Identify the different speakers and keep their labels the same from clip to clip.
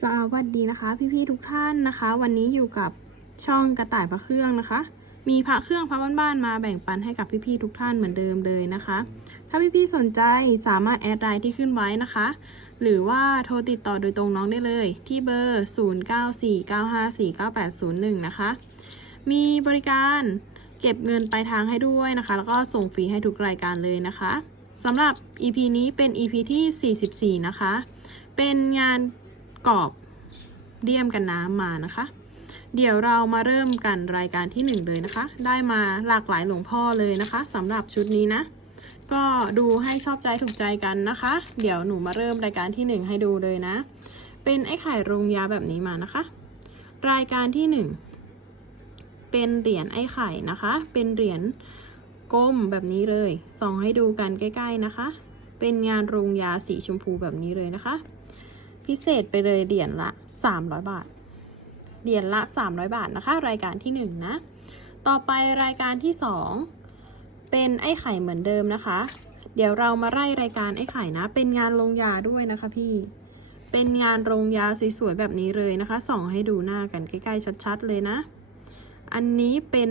Speaker 1: สวัสดีนะคะ พี่ๆทุกท่านนะคะ วันนี้อยู่กับช่องกระต่ายพระเครื่องนะคะ มีพระเครื่องพระบ้านๆมาแบ่งปันให้กับพี่ๆทุกท่านเหมือนเดิมเลยนะคะ ถ้าพี่ๆสนใจสามารถแอดไลน์ที่ขึ้นไว้นะคะ หรือว่าโทรติดต่อโดยตรงน้องได้เลย ที่เบอร์ 0949549801 นะคะ มีบริการเก็บเงินปลายทางให้ด้วยนะคะ แล้วก็ส่งฟรีให้ทุกรายการเลยนะคะสำหรับ EP นี้เป็น EP ที่ 44 นะคะ เป็นงาน กรอบเดี่ยมกันน้ำมานะคะ เดี๋ยวเรามาเริ่มกันรายการที่ 1 เลยนะคะ ได้มาหลากหลายหลวงพ่อเลยนะคะสำหรับชุดนี้นะ ก็ดูให้ชอบใจถูกใจกันนะคะ เดี๋ยวหนูมาเริ่มรายการที่ 1 ให้ดูเลยนะ เป็นไอ้ไข่โรงยาแบบนี้มานะคะ รายการที่ 1 เป็นเหรียญไอ้ไข่นะคะ เป็นเหรียญกลมแบบนี้เลยส่องให้ดูกันใกล้ ๆนะคะ เป็นงานโรงยาสีชมพูแบบนี้เลยนะคะ พิเศษไปเลยเหรียญละ 300 บาท เหรียญละ 300 บาทนะคะ รายการที่ 1 นะ ต่อไปรายการที่ 2 เป็นไอ้ไข่เหมือนเดิมนะคะ เดี๋ยวเรามาไล่รายการไอ้ไข่นะ เป็นงานลงยาด้วยนะคะพี่ เป็นงานโรงยาสวยๆแบบนี้เลยนะคะ ส่องให้ดูหน้ากันใกล้ๆชัดๆเลยนะ อันนี้เป็น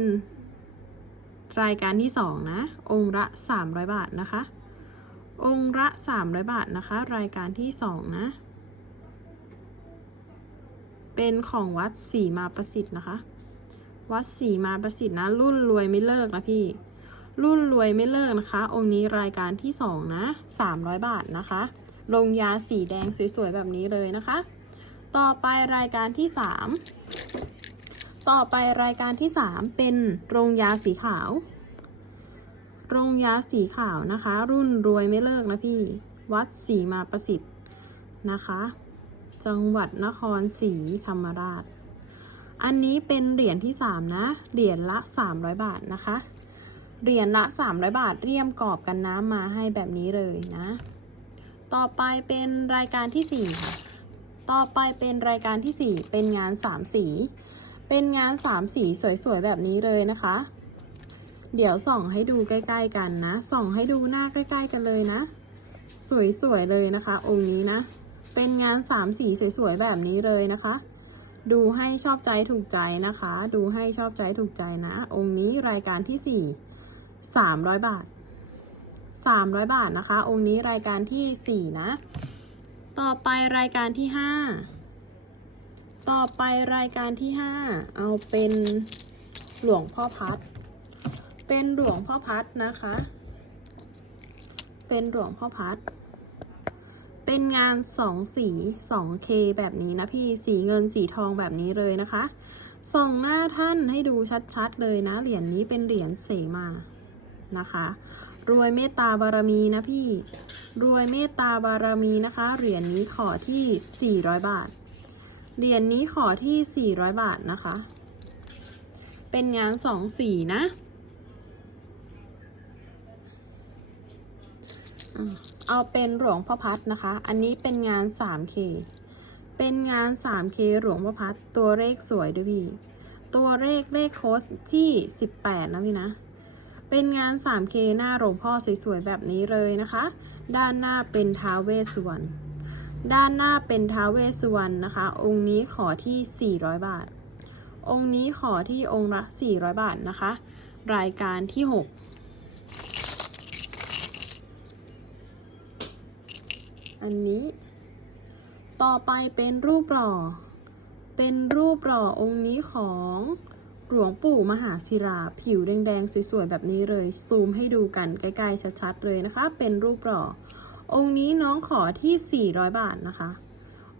Speaker 1: รายการที่ 2 นะ องค์ละ 300 บาทนะคะ องค์ละ 300 บาทนะคะ รายการที่ 2 นะ เป็นของวัดศรีมาประสิทธิ์นะคะ วัดศรีมาประสิทธิ์นะ รุ่นรวยไม่เลิกนะพี่ รุ่นรวยไม่เลิกนะคะ องค์นี้รายการที่สองนะ300บาทนะคะ ลงยาสีแดงสวยๆแบบนี้เลยนะคะ ต่อไปรายการที่3ต่อไปรายการที่3เป็นโรงยาสีขาว โรงยาสีขาวนะคะ รุ่นรวยไม่เลิกนะพี่ วัดศรีมาประสิทธิ์นะคะ จังหวัดนครศรีธรรมราช อันนี้เป็นเหรียญที่ 3 นะ เหรียญละ 300 บาทนะคะ เหรียญละ 300 บาทเรียมกรอบกันน้ำมาให้แบบนี้เลยนะ ต่อไปเป็นรายการที่ 4 ค่ะ ต่อไปเป็นรายการที่ 4 เป็นงาน 3 สี เป็นงาน 3 สีสวยๆ แบบนี้เลยนะคะ เดี๋ยวส่องให้ดูใกล้ ๆ กันนะ ส่องให้ดูหน้าใกล้ ๆ กันเลยนะ สวยๆ เลยนะคะ องค์นี้นะ เป็นงานสามสีสวยๆแบบนี้เลยนะคะ ดูให้ชอบใจถูกใจนะคะ ดูให้ชอบใจถูกใจนะ องค์นี้รายการที่สี่สามร้อยบาทสามร้อยบาทนะคะ องค์นี้รายการที่สี่นะ ต่อไปรายการที่ห้าต่อไปรายการที่ห้าเอาเป็นหลวงพ่อพัด เป็นหลวงพ่อพัดนะคะ เป็นหลวงพ่อพัด เป็นงาน2สี 2K แบบนี้นะพี่สีเงินสีทองแบบนี้เลยนะคะ ส่งหน้าท่านให้ดูชัดๆเลยนะ เหรียญนี้เป็นเหรียญเสมานะคะ รวยเมตตาบารมีนะพี่ รวยเมตตาบารมีนะคะ เหรียญนี้ขอที่ 400 บาท เหรียญนี้ขอที่ 400 บาทนะคะ เป็นงาน2สีนะ เอาเป็นหลวงพ่อพัดนะคะ อันนี้เป็นงาน 3K เป็นงาน 3K หลวงพ่อพัดตัวเลขสวยด้วยพี่ ตัวเลขเลขโค้ดที่ 18 นะพี่นะ เป็นงาน 3K หน้าหลวงพ่อสวยๆแบบนี้เลยนะคะ ด้านหน้าเป็นท้าวเวสสุวรรณ ด้านหน้าเป็นท้าวเวสสุวรรณนะคะ องค์นี้ขอที่ 400 บาท องค์นี้ขอที่องค์ละ400 บาทนะคะ รายการที่ 6 อันนี้ ต่อไปเป็นรูปหล่อ เป็นรูปหล่อองค์นี้ของหลวงปู่มหาศิรา ผิวแดงๆสวยๆแบบนี้เลย ซูมให้ดูกันใกล้ๆชัดๆเลยนะคะ เป็นรูปหล่อ องค์นี้น้องขอที่ 400 บาทนะคะ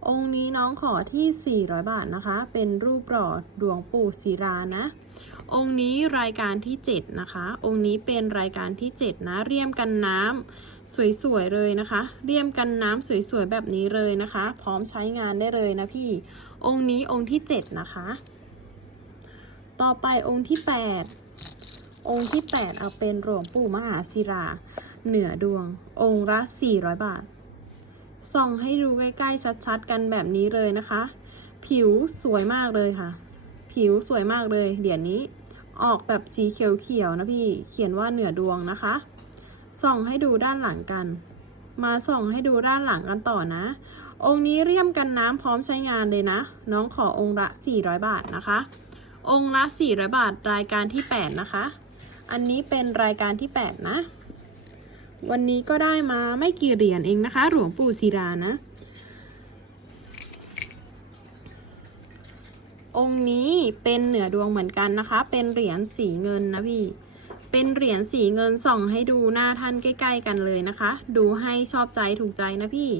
Speaker 1: องค์นี้น้องขอที่ 400 บาทนะคะ เป็นรูปหล่อหลวงปู่ศิรานะ องค์นี้รายการที่ 7 นะคะ องค์นี้เป็นรายการที่ 7 นะ เรียมกันน้ำ สวยๆเลยนะคะ เรียมกันน้ำสวยๆแบบนี้เลยนะคะ พร้อมใช้งานได้เลยนะพี่ องค์นี้องค์ที่ 7 นะคะ ต่อไปองค์ที่ 8 องค์ที่ 8 เอาเป็นหลวงปู่มหาศิรา เหนือดวง องค์ละ400 บาท ส่องให้ดูใกล้ๆชัดๆ กันแบบนี้เลยนะคะ ผิวสวยมากเลยค่ะ ผิวสวยมากเลยเหรียญนี้ออกแบบสีเขียวๆนะพี่ เขียนว่าเหนือดวงนะคะ ส่องให้ดูด้านหลังกัน มาส่องให้ดูด้านหลังกันต่อนะ องค์นี้เรียมกันน้ำพร้อมใช้งานเลยนะ น้องขอองค์ละ 400 บาทนะคะ องค์ละ 400 บาทรายการที่ 8 นะคะ อันนี้เป็นรายการที่ 8 นะ วันนี้ก็ได้มาไม่กี่เหรียญเองนะคะ หลวงปู่ศิรานะ องค์นี้เป็นเหนือดวงเหมือนกันนะคะ เป็นเหรียญสีเงินนะพี่ เป็นเหรียญสีเงินส่องให้ดูหน้าท่านใกล้ๆกันเลยนะคะ ดูให้ชอบใจถูกใจนะพี่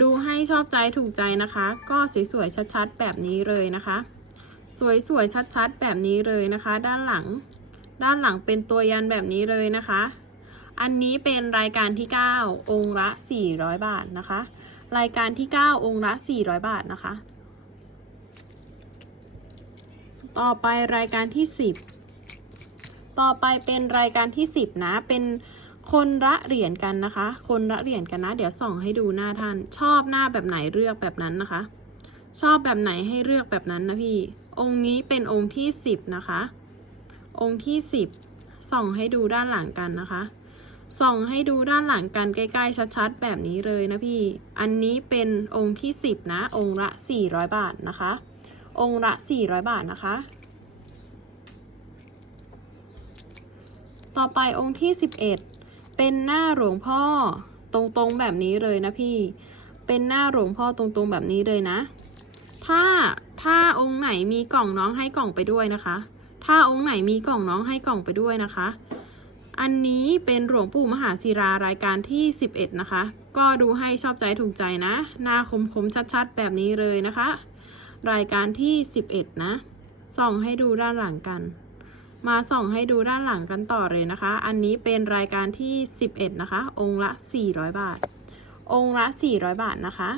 Speaker 1: ดูให้ชอบใจถูกใจนะคะ ก็สวยๆชัดๆแบบนี้เลยนะคะ สวยๆชัดๆแบบนี้เลยนะคะ ด้านหลัง ด้านหลังเป็นตัวยันแบบนี้เลยนะคะ อันนี้เป็นรายการที่ 9 องค์ละ 400 บาทนะคะ รายการที่ 9 องค์ละ 400 บาทนะคะ ต่อไปรายการที่ 10 ต่อไปเป็นรายการที่ 10 นะ เป็นคนละเหรียญกันนะคะ คนละเหรียญกันนะ เดี๋ยวส่องให้ดูหน้าท่าน ชอบหน้าแบบไหนเลือกแบบนั้นนะคะ ชอบแบบไหนให้เลือกแบบนั้นนะพี่ องค์นี้เป็นองค์ที่ 10 นะคะ องค์ที่ 10 ส่องให้ดูด้านหลังกันนะคะ ส่องให้ดูด้านหลังกันใกล้ๆชัดๆ แบบนี้เลยนะพี่ อันนี้เป็นองค์ที่ 10 นะ องค์ละ 400 บาทนะคะ องค์ละ 400 บาทนะคะ ต่อไปองค์ที่ 11 เป็นหน้าหลวงพ่อตรงๆแบบนี้เลยนะพี่ เป็นหน้าหลวงพ่อตรงๆแบบนี้เลยนะ ถ้าถ้าองค์ไหนมีกล่องน้องให้กล่องไปด้วยนะคะ ถ้าองค์ไหนมีกล่องน้องให้กล่องไปด้วยนะคะ อันนี้เป็นหลวงปู่มหาศิรารายการที่ 11 นะคะ ก็ดูให้ชอบใจถูกใจนะ หน้าคมๆชัดๆ แบบนี้เลยนะคะ รายการที่ 11 นะส่องให้ดูด้านหลังกัน มาส่องให้ดูด้านหลังกันต่อเลยนะคะ อันนี้เป็นรายการที่ 11 นะคะ องค์ละ 400 บาท องค์ละ 400 บาทนะคะ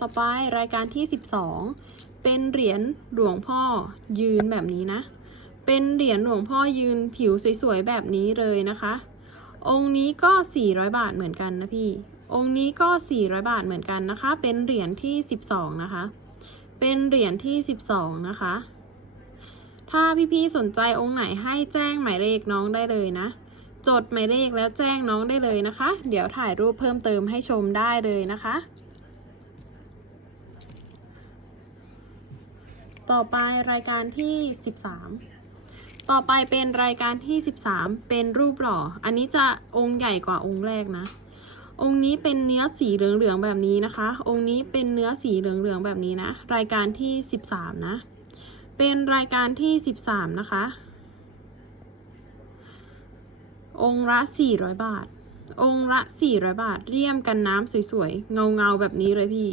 Speaker 1: ต่อไปรายการที่ 12 เป็นเหรียญหลวงพ่อยืนแบบนี้นะ เป็นเหรียญหลวงพ่อยืนผิวสวยๆแบบนี้เลยนะคะ องค์นี้ก็ 400 บาทเหมือนกันนะพี่ องค์นี้ก็ 400 บาทเหมือนกันนะคะ เป็นเหรียญที่ 12 นะคะ เป็นเหรียญที่ 12 นะคะ ถ้าพี่ๆสนใจองค์ไหนให้แจ้งหมายเลขน้องได้เลยนะ จดหมายเลขแล้วแจ้งน้องได้เลยนะคะ เดี๋ยวถ่ายรูปเพิ่มเติมให้ชมได้เลยนะคะ ต่อไปรายการที่ 13ต่อไปเป็นรายการที่ 13 เป็นรูปหล่อ อันนี้จะองค์ใหญ่กว่าองค์แรกนะ องค์นี้เป็นเนื้อสีเหลืองๆแบบนี้นะคะ องค์นี้เป็นเนื้อสีเหลืองๆแบบนี้นะ รายการที่ 13 นะ เป็นรายการที่ 13 นะคะ องค์ละ 400 บาท องค์ละ 400 บาท เรียมกันน้ำสวยๆ เงาๆ แบบนี้เลยพี่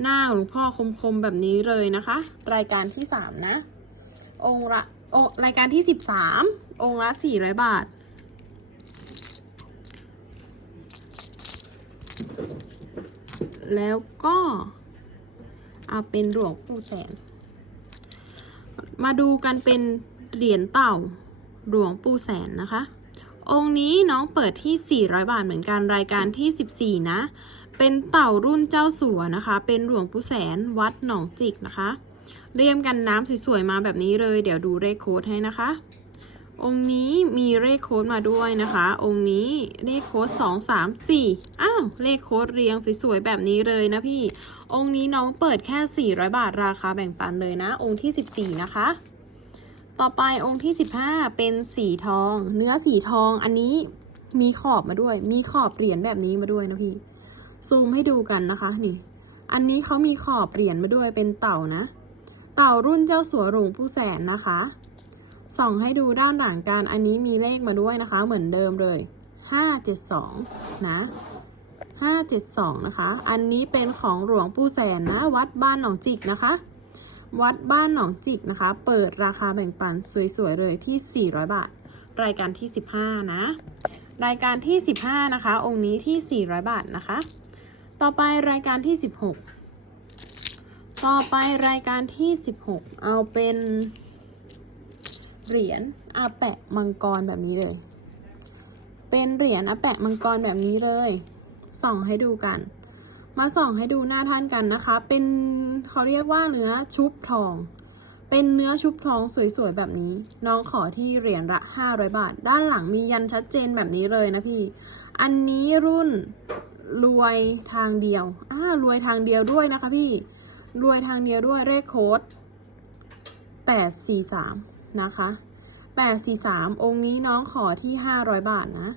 Speaker 1: หน้าหลวงพ่อคมๆ แบบนี้เลยนะคะ รายการที่ 3 นะ องค์ละโอรายการที่ 13 องค์ละ 400 บาท แล้วก็เอาเป็นหลวงปู่แสน มาดูกันเป็นเหรียญเต่าหลวงปู่แสนนะคะ องค์นี้น้องเปิดที่ 400 บาทเหมือนกันรายการที่ 14 นะ เป็นเต่ารุ่นเจ้าสัวนะคะ เป็นหลวงปู่แสนวัดหนองจิกนะคะ เรียมกันน้ำสวยๆมาแบบนี้เลย เดี๋ยวดูเลขโค้ดให้นะคะ องค์นี้มีเลขโค้ดมาด้วยนะคะ องค์นี้เลขโค้ด2 3 4อ้าว เลขโค้ดเรียงสวยๆแบบนี้เลยนะพี่ องค์นี้น้องเปิดแค่400บาทราคาแบ่งปันเลยนะ องค์ที่14นะคะ ต่อไปองค์ที่15เป็นสีทอง เนื้อสีทองอันนี้มีขอบมาด้วย มีขอบเหรียญแบบนี้มาด้วยนะพี่ ซูมให้ดูกันนะคะนี่ อันนี้เขามีขอบเหรียญมาด้วยเป็นเต่านะ เต่ารุ่นเจ้าสัวหลวงผู้แสนนะคะ ส่องให้ดูด้านหลังกันอันนี้มีเลขมาด้วยนะคะ เหมือนเดิมเลย572นะ572นะคะ อันนี้เป็นของหลวงปู่แสนนะ วัดบ้านหนองจิกนะคะ วัดบ้านหนองจิกนะคะ เปิดราคาแบ่งปันสวยๆเลยที่ 400 บาท รายการที่ 15 นะ รายการที่ 15 นะคะ องค์นี้ที่ 400 บาทนะคะ ต่อไปรายการที่ 16 ต่อไปรายการที่ 16 เอาเป็น เหรียญอาแปะมังกรแบบนี้เลย เป็นเหรียญอาแปะมังกรแบบนี้เลย ส่องให้ดูกัน มาส่องให้ดูหน้าท่านกันนะคะ เป็นเขาเรียกว่าเนื้อชุบทอง เป็นเนื้อชุบทองสวยๆแบบนี้ น้องขอที่เหรียญละ500 บาท ด้านหลังมียันชัดเจนแบบนี้เลยนะพี่ อันนี้รุ่นรวยทางเดียวอ่ารวยทางเดียวด้วยนะคะพี่ รวยทางเดียวด้วยเลขโค้ด843 นะคะ843องค์นี้น้องขอที่500บาทนะ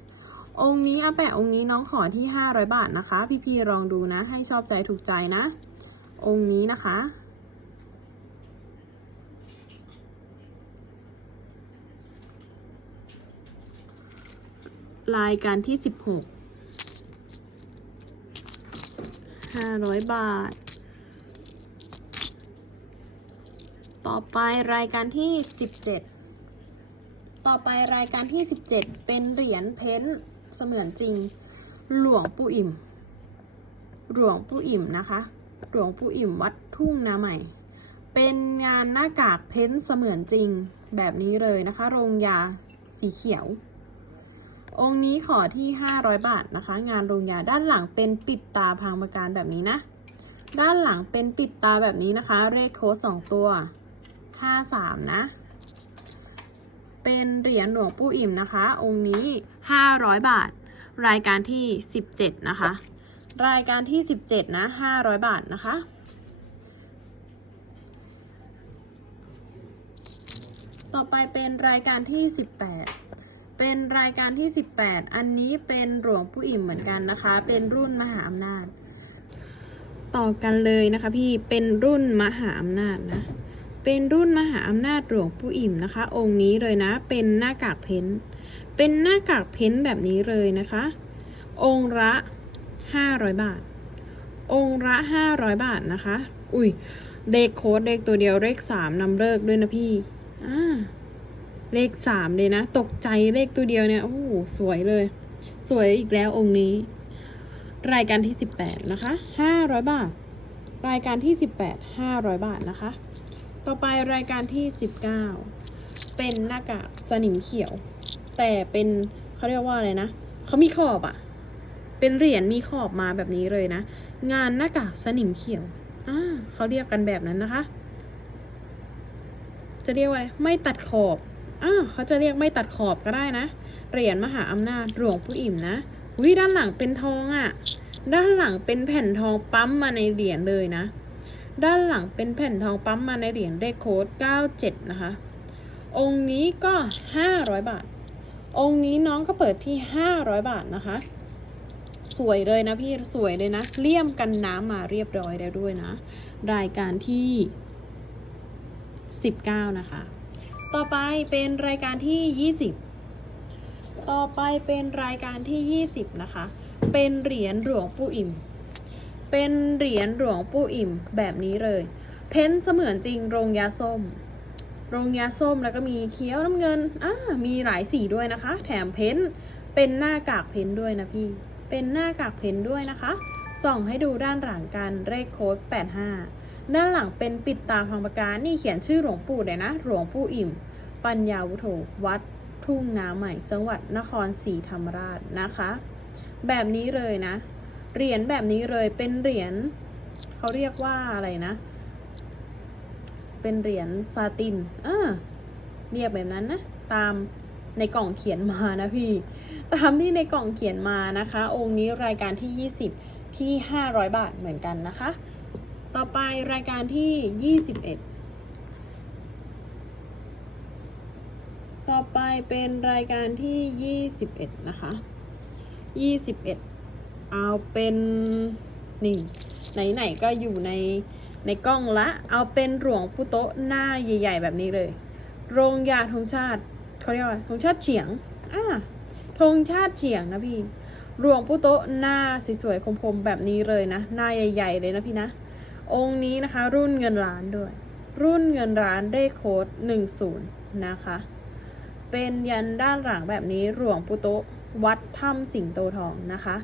Speaker 1: องค์นี้อาแปะองค์นี้น้องขอที่500บาทนะคะ พี่ๆลองดูนะ ให้ชอบใจถูกใจนะ องค์นี้นะคะรายการที่16 500บาท ต่อไปรายการที่ 17 ต่อไปรายการที่ 17 เป็นเหรียญเพ้นเสมือนจริง หลวงปู่อิ่ม หลวงปู่อิ่มนะคะ หลวงปู่อิ่มวัดทุ่งนาใหม่ เป็นงานหน้ากากเพ้นเสมือนจริงแบบนี้เลยนะคะ โรงยาสีเขียว องค์นี้ขอที่ 500 บาทนะคะ งานโรงยาด้านหลังเป็นปิดตาพังประการแบบนี้นะด้านหลังเป็นปิดตาแบบนี้นะคะเลขโค้ด2ตัว 53นะ เป็นเหรียญหลวงปู่อิ่มนะคะ องค์นี้500บาท รายการที่17นะคะ รายการที่17นะ500บาทนะคะต่อไปเป็นรายการที่ 18 เป็นรายการที่ 18 อันนี้เป็นหลวงปู่อิ่มเหมือนกันนะคะ เป็นรุ่นมหาอำนาจ ต่อกันเลยนะคะพี่ เป็นรุ่นมหาอำนาจนะ เป็นรุ่นมหาอำนาจหลวงปู่อิ่มนะคะ องค์นี้เลยนะ เป็นหน้ากากเพ้น เป็นหน้ากากเพ้นแบบนี้เลยนะคะ องค์ละ500บาท องค์ละ500บาทนะคะ อุ้ยเลขโค้ดเลขตัวเดียวเลข3นำเลิกด้วยนะพี่อ่าเลขสามเลยนะ ตกใจเลขตัวเดียวเนี่ย โอ้โหสวยเลย สวยอีกแล้วองค์นี้ รายการที่18นะคะ500บาท รายการที่18 500บาทนะคะ ต่อไปรายการที่ 19 เป็นหน้ากากสนิมเขียว แต่เป็นเขาเรียกว่าอะไรนะเขามีขอบอะเป็นเหรียญมีขอบมาแบบนี้เลยนะ งานหน้ากากสนิมเขียวอ่าเขาเรียกกันแบบนั้นนะคะ จะเรียกว่าอะไรไม่ตัดขอบอ่าเขาจะเรียกไม่ตัดขอบก็ได้นะ เหรียญมหาอำนาจหลวงปู่อิ่มนะวิด้านหลังเป็นทองอะ่ะ ด้านหลังเป็นแผ่นทองปั๊มมาในเหรียญเลยนะ ด้านหลังเป็นแผ่นทองปั๊มมาในเหรียญเลขโค้ด 97 นะคะ องค์นี้ก็ 500 บาท องค์นี้น้องก็เปิดที่ 500 บาทนะคะ สวยเลยนะพี่ สวยเลยนะ เลี่ยมกันน้ำมาเรียบร้อยแล้วด้วยนะ รายการที่ 19 นะคะ ต่อไปเป็นรายการที่ 20 ต่อไปเป็นรายการที่ 20 นะคะ เป็นเหรียญหลวงปู่อิ่ม เป็นเหรียญหลวงปู่อิ่มแบบนี้เลย เพ้นท์เสมือนจริงโรงยาส้ม โรงยาส้มแล้วก็มีเขียวน้ำเงินอ่ามีหลายสีด้วยนะคะ แถมเพ้นท์เป็นหน้ากากเพ้นท์ด้วยนะพี่ เป็นหน้ากากเพ้นท์ด้วยนะคะ ส่องให้ดูด้านหลังกันเลขโค้ด 85 ด้านหลังเป็นปิดตาพังประการนี่เขียนชื่อหลวงปู่เลยนะ หลวงปู่อิ่ม ปัญญาวุโธวัดทุ่งนาใหม่ จังหวัดนครศรีธรรมราชนะคะ แบบนี้เลยนะ เหรียญแบบนี้เลยเป็นเหรียญเขาเรียกว่าอะไรนะ เป็นเหรียญซาตินอ่าเรียกแบบนั้นนะตามในกล่องเขียนมานะพี่ ตามที่ในกล่องเขียนมานะคะ องค์นี้รายการที่ 20 ที่ 500 บาทเหมือนกันนะคะ ต่อไปรายการที่ 21 ต่อไปเป็นรายการที่ 21 นะคะ 21 เอาเป็นนี่ไหนๆก็อยู่ในในกล้องละ เอาเป็นหลวงปู่โต๊ะหน้าใหญ่ ๆ แบบนี้เลย โรงยาธงชาติเขาเรียกว่าธงชาติเฉียงอ่าธงชาติเฉียงนะพี่หลวงปู่โต๊ะหน้าสวยๆคมๆแบบนี้เลยนะ หน้าใหญ่ ๆ เลยนะพี่นะ องค์นี้นะคะ รุ่นเงินล้านด้วย รุ่นเงินล้านได้โค้ด10นย์นะคะ เป็นยันด้านหลังแบบนี้หลวงปู่โตะวัดถ้ำสิงโตทองนะคะ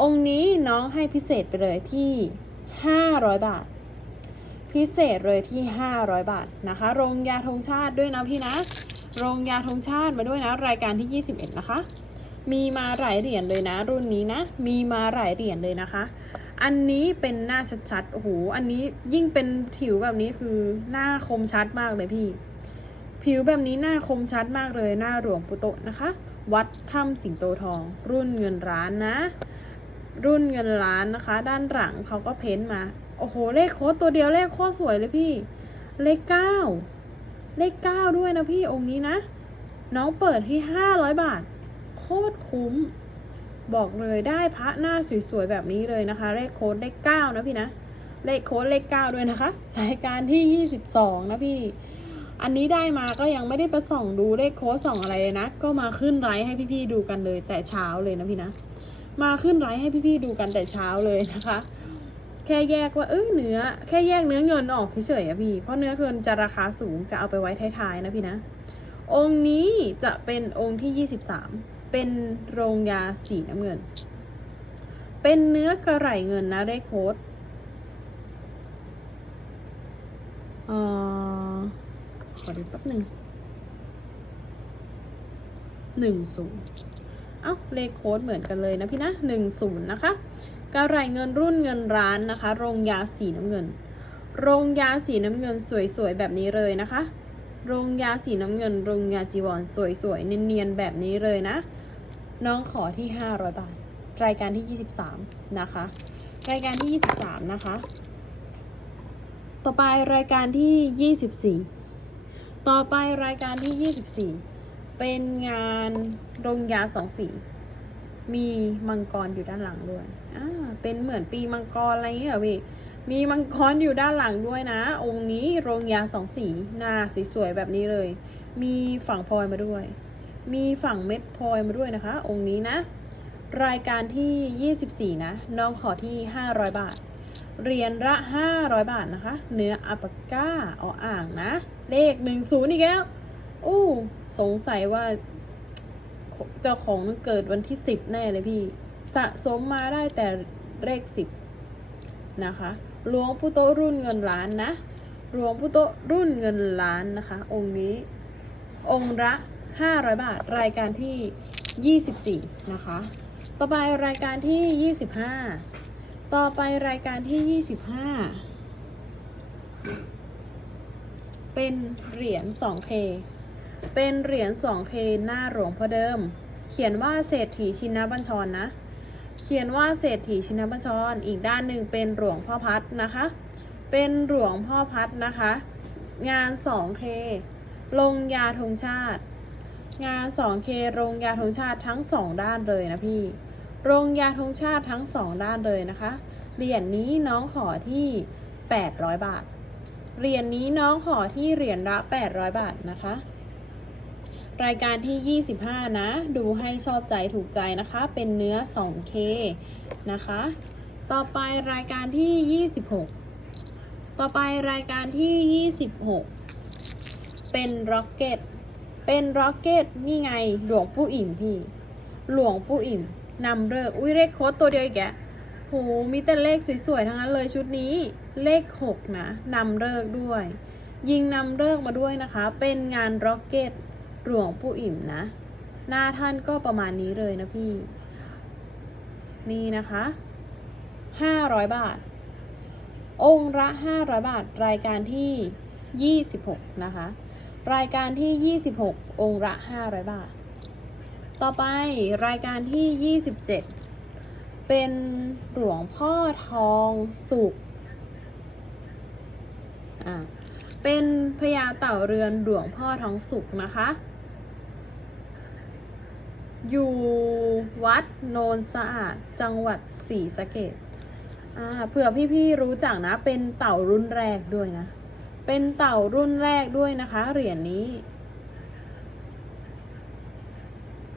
Speaker 1: องค์นี้น้องให้พิเศษไปเลยที่ 500 บาท พิเศษเลยที่ 500 บาทนะคะ โรงยาธงชาติด้วยนะพี่นะ โรงยาธงชาติมาด้วยนะ รายการที่ 21 นะคะ มีมาหลายเหรียญเลยนะ รุ่นนี้นะ มีมาหลายเหรียญเลยนะคะ อันนี้เป็นหน้าชัดๆ โอ้โห อันนี้ยิ่งเป็นผิวแบบนี้คือหน้าคมชัดมากเลยพี่ ผิวแบบนี้หน้าคมชัดมากเลย หน้าหลวงปุโตะนะคะ วัดถ้ำสิงโตทอง รุ่นเงินร้านนะ รุ่นเงินล้านนะคะ ด้านหลังเขาก็เพ้นท์มา โอ้โห เลขโค้ดตัวเดียวเลขโคตรสวยเลยพี่ เลขเก้าเลขเก้าด้วยนะพี่องค์นี้นะ น้องเปิดที่ห้าร้อยบาท โคตรคุ้ม บอกเลยได้พระหน้าสวยๆแบบนี้เลยนะคะ เลขโค้ดเลขเก้านะพี่นะ เลขโค้ดเลขเก้าด้วยนะคะ รายการที่ยี่สิบสองนะพี่อันนี้ได้มาก็ยังไม่ได้ไปส่องดูเลขโค้ดส่องอะไรเลยนะ ก็มาขึ้นไลฟ์ให้พี่ๆดูกันเลยแต่เช้าเลยนะพี่นะ มาขึ้นไลฟ์ให้พี่ๆดูกันแต่เช้าเลยนะคะ แค่แยกว่าเออเนื้อ แค่แยกเนื้อเงินออกเฉยๆอะพี่เพราะเนื้อเงินจะราคาสูงจะเอาไปไว้ท้ายๆนะพี่นะ องค์นี้จะเป็นองค์ที่ 23 เป็นโรงยาสีน้ำเงิน เป็นเนื้อกระไหลเงินนะได้โค้ดเอ่อขอดูแป๊บหนึ่งหนึ่งศูนย์ เอ้าเลขโค้ดเหมือนกันเลยนะพี่นะหนึ่งศูนย์นะคะกระไหลเงินรุ่นเงินร้านนะคะ โรงยาสีน้ำเงิน โรงยาสีน้ำเงินสวยๆแบบนี้เลยนะคะ โรงยาสีน้ำเงิน โรงยาจีวรสวยๆเนียนๆแบบนี้เลยนะ น้องขอที่ 500 บาท รายการที่ 23 นะคะ รายการที่ 23 นะคะ ต่อไปรายการที่ 24 ต่อไปรายการที่ 24 เป็นงานโรงยาสองสี มีมังกรอยู่ด้านหลังด้วยอ่าเป็นเหมือนปีมังกรอะไรเงี้ยเหรอพี่มีมังกรอยู่ด้านหลังด้วยนะ องค์นี้โรงยาสองสีหน้าสวยๆแบบนี้เลย มีฝั่งพลอยมาด้วย มีฝั่งเม็ดพลอยมาด้วยนะคะ องค์นี้นะ รายการที่ 24 นะ น้องขอที่ 500 บาท เหรียญละ 500 บาทนะคะ เนื้ออัปาก้าออ่างนะ เลข 10 อีกแล้วอู้ สงสัยว่าเจ้าของเกิดวันที่10แน่เลยพี่ สะสมมาได้แต่เลข10นะคะหลวงพุโตรุ่นเงินล้านนะหลวงพุโตรุ่นเงินล้านนะคะ องค์นี้ องค์ละ500บาท รายการที่24นะคะ ต่อไปรายการที่25ต่อไปรายการที่25เป็นเหรียญ 2K เป็นเหรียญ 2K หน้าหลวงพ่อเดิม เขียนว่าเศรษฐีชินบัญชรนะ เขียนว่าเศรษฐีชินบัญชร อีกด้านหนึ่งเป็นหลวงพ่อพัดนะคะ เป็นหลวงพ่อพัดนะคะ งาน 2K ลงยาธงชาติ งาน 2K โรงยาธงชาติทั้ง 2 ด้านเลยนะพี่โรงยาธงชาติทั้ง 2 ด้านเลยนะคะ เหรียญนนี้น้องขอที่ 800 บาท เหรียญนนี้น้องขอที่เหรียญละ 800 บาทนะคะ รายการที่ 25 นะ ดูให้ชอบใจถูกใจนะคะ เป็นเนื้อ 2K นะคะ ต่อไปรายการที่ 26 ต่อไปรายการที่ 26 เป็นร็อกเก็ต เป็นร็อกเก็ตนี่ไงหลวงปู่อิ่มพี่ หลวงปู่อิ่มนำเลิกอุ้ยเลขโค้ดตัวเดียวอีกแกโหมีแต่เลขสวยๆ ทั้งนั้นเลยชุดนี้เลข 6 นะนำเลิกด้วย ยิงนำเลิกมาด้วยนะคะ เป็นงานร็อกเก็ต หลวงปู่อิ่มนะ หน้าท่านก็ประมาณนี้เลยนะพี่ นี่นะคะ500บาท องค์ละ500บาท รายการที่26นะคะ รายการที่26องค์ละ500บาท ต่อไปรายการที่27เป็นหลวงพ่อทองสุกอ่าเป็นพญาเต่าเรือนหลวงพ่อทองสุกนะคะ อยู่วัดโนนสะอาดจังหวัดศรีสะเกดอ่าเผื่อพี่ๆรู้จักนะ เป็นเต่ารุ่นแรกด้วยนะ เป็นเต่ารุ่นแรกด้วยนะคะ เหรียญนนี้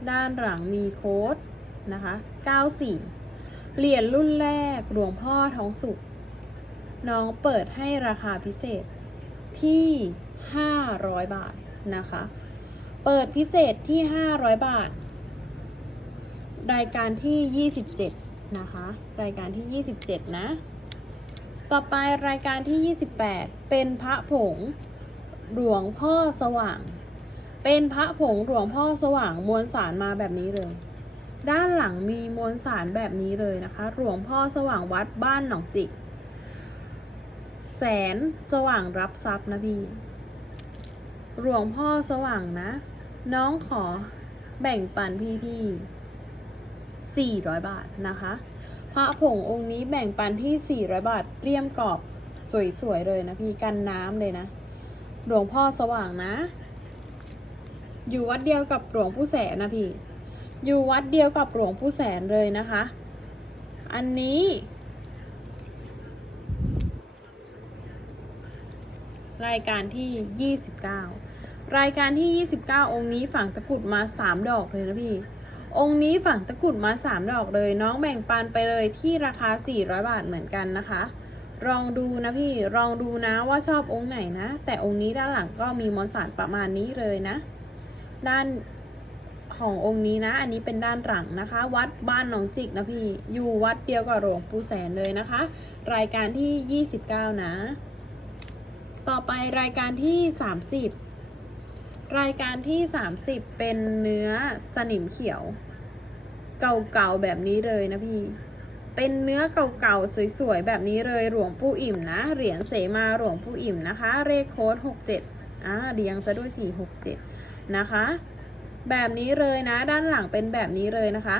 Speaker 1: ด้านหลังมีโค้ดนะคะ 94 เหรียญรุ่นแรกหลวงพ่อทองสุกน้องเปิดให้ราคาพิเศษที่ 500 บาทนะคะ เปิดพิเศษที่ 500 บาท รายการที่ 27 นะคะ รายการที่ 27 นะ ต่อไปรายการที่ 28 เป็นพระผงหลวงพ่อสว่าง เป็นพระผงหลวงพ่อสว่างมวลสารมาแบบนี้เลย ด้านหลังมีมวลสารแบบนี้เลยนะคะ หลวงพ่อสว่างวัดบ้านหนองจิก แสนสว่างรับทรัพย์นะพี่ หลวงพ่อสว่างนะ น้องขอแบ่งปันพี่ที่ 400 บาทนะคะ พระผงองค์นี้แบ่งปันที่ 400 บาท เรียมกรอบสวยๆเลยนะพี่กันน้ำเลยนะ หลวงพ่อสว่างนะ อยู่วัดเดียวกับหลวงผู้แสนนะพี่ อยู่วัดเดียวกับหลวงผู้แสนเลยนะคะ อันนี้ รายการที่ 29 รายการที่ 29 องค์นี้ฝังตะกุดมา 3 ดอกเลยนะพี่ องค์นี้ฝังตะกุดมา 3 ดอกเลย น้องแบ่งปันไปเลยที่ราคา 400 บาทเหมือนกันนะคะ ลองดูนะพี่ลองดูนะว่าชอบองค์ไหนนะ แต่องค์นี้ด้านหลังก็มีมอนสารประมาณนี้เลยนะ ด้านขององค์นี้นะ อันนี้เป็นด้านหลังนะคะ วัดบ้านหนองจิกนะพี่ อยู่วัดเดียวกับหลวงปู่แสนเลยนะคะ รายการที่ 29 นะ ต่อไปรายการที่ 30 รายการที่ 30 เป็นเนื้อสนิมเขียว เก่าๆแบบนี้เลยนะพี่ เป็นเนื้อเก่าๆสวยๆแบบนี้เลยหลวงปู่อิ่มนะ เหรียญเสมาหลวงปู่อิ่มนะคะ เลขโค้ด67อ่าเรียงซะด้วย 467 นะคะ แบบนี้เลยนะ ด้านหลังเป็นแบบนี้เลยนะคะ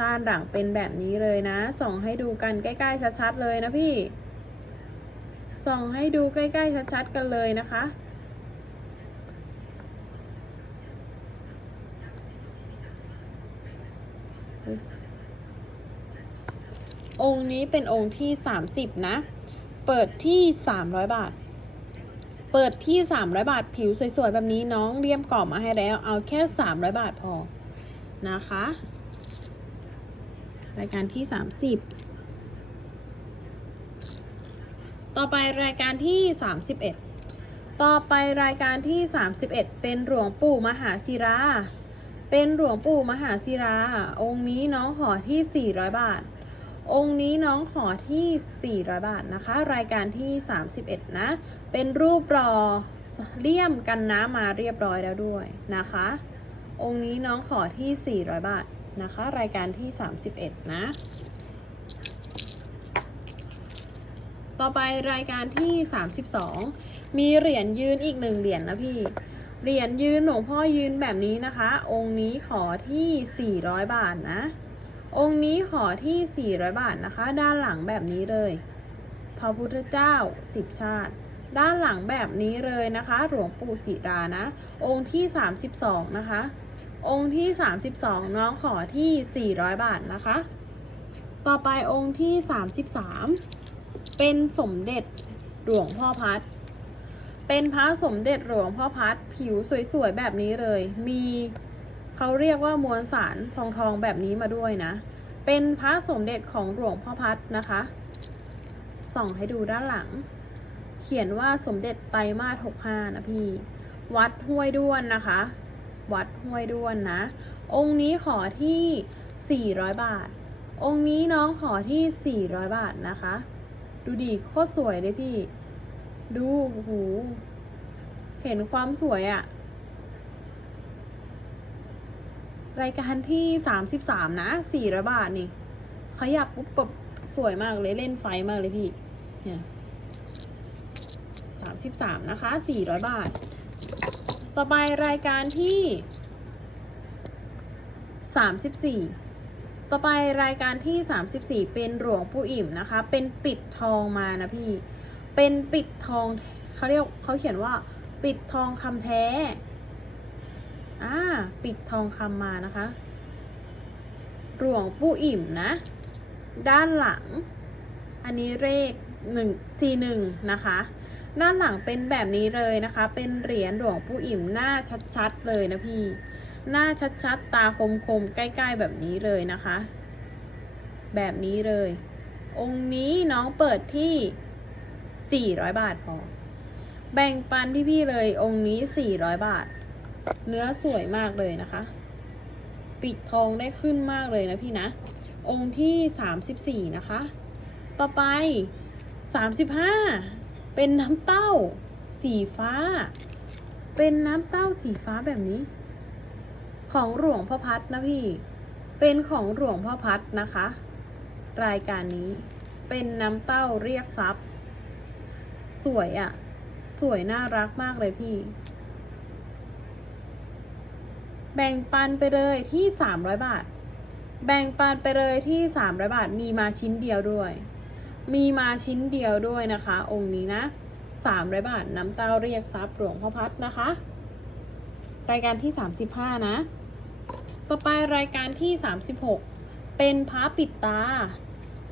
Speaker 1: ด้านหลังเป็นแบบนี้เลยนะ ส่องให้ดูกันใกล้ๆชัดๆเลยนะพี่ ส่องให้ดูใกล้ๆชัดๆกันเลยนะคะ องค์นี้เป็นองค์ที่ 30 นะ เปิดที่ 300 บาท เปิดที่ 300 บาทผิวสวยๆ แบบนี้น้องเรียมกรอบมาให้แล้ว เอาแค่ 300 บาทพอ นะคะ รายการที่ 30 ต่อไปรายการที่ 31 ต่อไปรายการที่ 31 เป็นหลวงปู่มหาศิรา เป็นหลวงปู่มหาศิรา องค์นี้น้องขอที่ 400 บาท องค์นี้น้องขอที่ 400 บาทนะคะ รายการที่ 31 นะ เป็นรูปรอเลี่ยมกันน้ำมาเรียบร้อยแล้วด้วยนะคะ องค์นี้น้องขอที่ 400 บาทนะคะ รายการที่ 31 นะ ต่อไปรายการที่ 32 มีเหรียญยืนอีกหนึ่งเหรียญนะพี่ เหรียญยืนหลวงพ่อยืนแบบนี้นะคะ องค์นี้ขอที่ 400 บาทนะ องค์นี้ขอที่ 400 บาทนะคะ ด้านหลังแบบนี้เลยพระพุทธเจ้าสิบชาติ ด้านหลังแบบนี้เลยนะคะ หลวงปู่ศิรานะ องค์ที่ 32 นะคะ องค์ที่ 32 น้องขอที่ 400 บาทนะคะ ต่อไปองค์ที่ 33 เป็นสมเด็จหลวงพ่อพัด เป็นพระสมเด็จหลวงพ่อพัดผิวสวยๆแบบนี้เลย มีเขาเรียกว่ามวลสารทองทองๆแบบนี้มาด้วยนะ เป็นพระสมเด็จของหลวงพ่อพัดนะคะส่องให้ดูด้านหลัง เขียนว่าสมเด็จไตรมาส65นะพี่ วัดห้วยด้วนนะคะ วัดห้วยด้วนนะ องค์นี้ขอที่ 400 บาท องค์นี้น้องขอที่ 400 บาทนะคะ ดูดิโคตรสวยเลยพี่ ดูโอ้โหเห็นความสวยอะรายการที่ 33 นะ400บาทนี่ ขยับปุ๊บแบบสวยมากเลยเล่นไฟมากเลยพี่ เนี่ย33นะคะ400บาท ต่อไปรายการที่34ต่อไปรายการที่34เป็นหลวงปู่อิ่มนะคะ เป็นปิดทองมานะพี่ เป็นปิดทองเขาเรียกเขาเขียนว่า ปิดทองคำแท้ อ่า ปิดทองคำมานะคะ หลวงปู่อิ่มนะ ด้านหลัง อันนี้เลขหนึ่งสี่หนึ่งนะคะ ด้านหลังเป็นแบบนี้เลยนะคะ เป็นเหรียญหลวงปู่อิ่มหน้าชัดๆเลยนะพี่ หน้าชัดๆ ตาคมๆ ใกล้ๆ แบบนี้เลยนะคะ แบบนี้เลย องค์นี้น้องเปิดที่ 400 บาทพอ แบ่งปันพี่ๆเลยองค์นี้ 400 บาท เนื้อสวยมากเลยนะคะ ปิดทองได้ขึ้นมากเลยนะพี่นะ องค์ที่ 34 นะคะ ต่อไป 35 เป็นน้ำเต้า สีฟ้า เป็นน้ำเต้าสีฟ้าแบบนี้ขของหลวงพ่อพัดนะพี่ เป็นของหลวงพ่อพัดนะคะ รายการนี้เป็นน้ำเต้าเรียกทรัพย์ สวยอะ่ะ สวยน่ารักมากเลยพี่ แบ่งปันไปเลยที่300บาท แบ่งปันไปเลยที่300บาท มีมาชิ้นเดียวด้วย มีมาชิ้นเดียวด้วยนะคะ องค์นี้นะ300บาท น้ำเต้าเรียกทรัพย์หลวงพ่อพัดนะคะ รายการที่35นะ ต่อไปรายการที่36เป็นพระปิดตา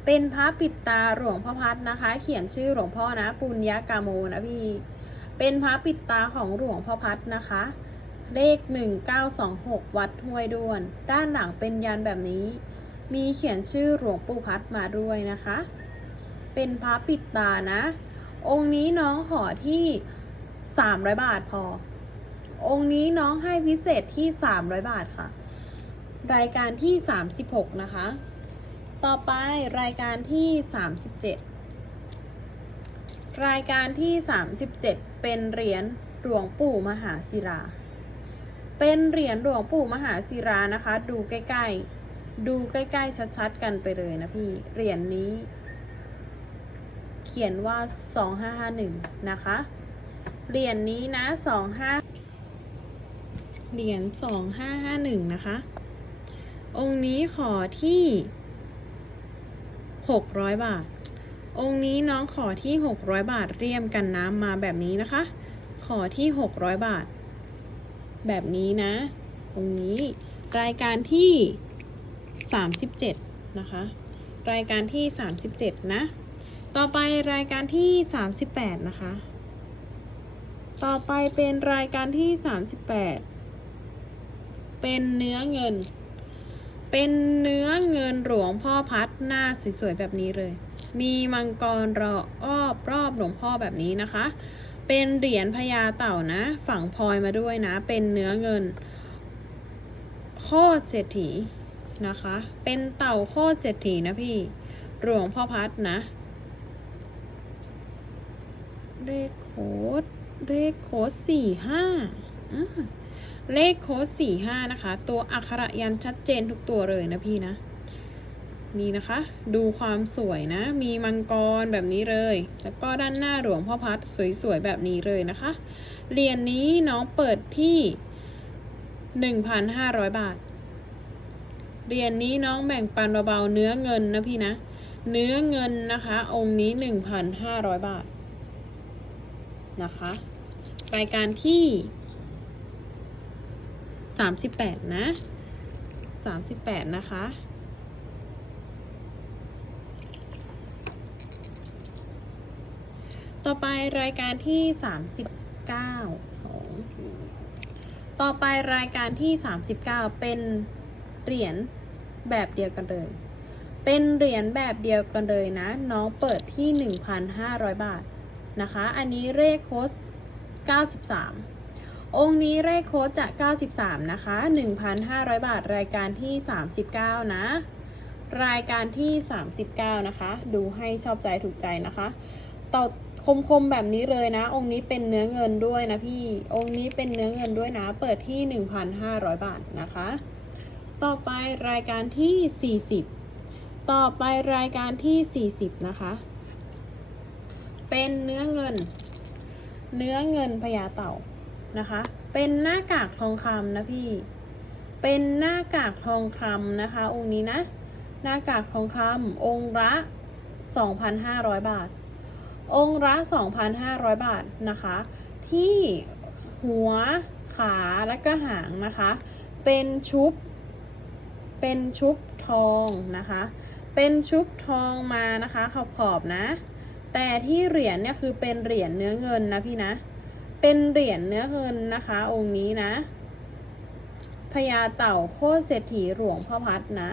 Speaker 1: เป็นพระปิดตาหลวงพ่อพัดนะคะ เขียนชื่อหลวงพ่อนะ ปุญญากาโมนะพี่ เป็นพระปิดตาของหลวงพ่อพัดนะคะ เลข 1926 วัดห้วยด้วน ด้านหลังเป็นยันแบบนี้ มีเขียนชื่อหลวงปู่พัดมาด้วยนะคะ เป็นพระปิดตานะ องค์นี้น้องขอที่300บาทพอ องค์นี้น้องให้พิเศษที่300บาทค่ะ รายการที่ 36 นะคะ ต่อไปรายการที่ 37 รายการที่ 37 เป็นเหรียญหลวงปู่มหาศิลาเป็นเหรียญหลวงปู่มหาศิลานะคะ ดูใกล้ๆ ดูใกล้ๆ ชัดๆ กันไปเลยนะพี่ เหรียญนนี้ เขียนว่า 2551 นะคะ เหรียญนนี้นะ 25 เหรียญ2551 นะคะ องค์นี้ขอที่ 600 บาท องค์นี้น้องขอที่ 600 บาทเรียมกันน้ำมาแบบนี้นะคะ ขอที่ 600 บาท แบบนี้นะ องค์นี้รายการที่ 37 นะคะ รายการที่ 37 นะ ต่อไปรายการที่ 38 นะคะ ต่อไปเป็นรายการที่ 38 เป็นเนื้อเงิน เป็นเนื้อเงินหลวงพ่อพัดหน้าสวยๆแบบนี้เลย มีมังกรรอออบรอบหลวงพ่อแบบนี้นะคะ เป็นเหรียญพญาเต่านะ ฝังพลอยมาด้วยนะ เป็นเนื้อเงิน โคตรเศรษฐีนะคะ เป็นเต่าโคตรเศรษฐีนะพี่ หลวงพ่อพัดนะ เลขโคดเลขโคดสี่ห้าอ่า เลขโค้ดสี่ห้านะคะ ตัวอักขระยันชัดเจนทุกตัวเลยนะพี่นะ นี่นะคะ ดูความสวยนะ มีมังกรแบบนี้เลย แล้วก็ด้านหน้าหลวงพ่อพัดสวยๆ แบบนี้เลยนะคะเหรียญนนี้น้องเปิดที่1,500บาทเหรียญนนี้น้องแบ่งปันเบาๆเนื้อเงินนะพี่นะ เนื้อเงินนะคะ องค์นี้1,500บาท นะคะ รายการที่ 38นะ38นะคะต่อไปรายการที่ 39 2 4ต่อไปรายการที่ 39 เป็นเหรียญแบบเดียวกันเลย เป็นเหรียญแบบเดียวกันเลยนะ น้องเปิดที่ 1,500 บาทนะคะ อันนี้เลขโค้ด93 องค์นี้เลขโค้ดจะ 93 นะคะ 1,500 บาทรายการที่ 39 นะ รายการที่ 39 นะคะ ดูให้ชอบใจถูกใจนะคะต่อคมๆแบบนี้เลยนะ องค์นี้เป็นเนื้อเงินด้วยนะพี่ องค์นี้เป็นเนื้อเงินด้วยนะ เปิดที่ 1,500 บาทนะคะ ต่อไปรายการที่ 40 ต่อไปรายการที่ 40 นะคะ เป็นเนื้อเงิน เนื้อเงินพญาเต่า นะคะ เป็นหน้ากากทองคำนะพี่ เป็นหน้ากากทองคำนะคะ องค์นี้นะ หน้ากากทองคำองค์ละ 2,500 บาท องค์ละ 2,500 บาทนะคะ ที่หัวขาและก็หางนะคะ เป็นชุบ เป็นชุบทองนะคะ เป็นชุบทองมานะคะขอบขอบนะ แต่ที่เหรียญเนี่ยคือเป็นเหรียญเนื้อเงินนะพี่นะ เป็นเหรียญเนื้อเงินนะคะ องค์นี้นะพญาเต่าโคตรเศรษฐีหลวงพ่อพัดนะ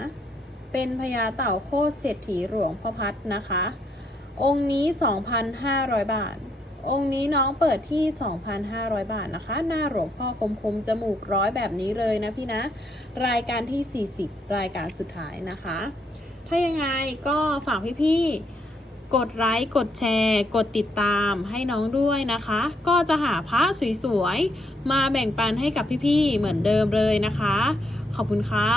Speaker 1: เป็นพญาเต่าโคตรเศรษฐีหลวงพ่อพัดนะคะ องค์นี้ 2,500 บาท องค์นี้น้องเปิดที่ 2,500 บาทนะคะ หน้าหลวงพ่อคมคมๆจมูกร้อยแบบนี้เลยนะพี่นะ รายการที่ 40 รายการสุดท้ายนะคะ ถ้ายังไงก็ฝากพี่ๆ กดไลค์ กดแชร์ กดติดตามให้น้องด้วยนะคะ ก็จะหาพระสวยๆ มาแบ่งปันให้กับพี่ๆ เหมือนเดิมเลยนะคะ ขอบคุณค่ะ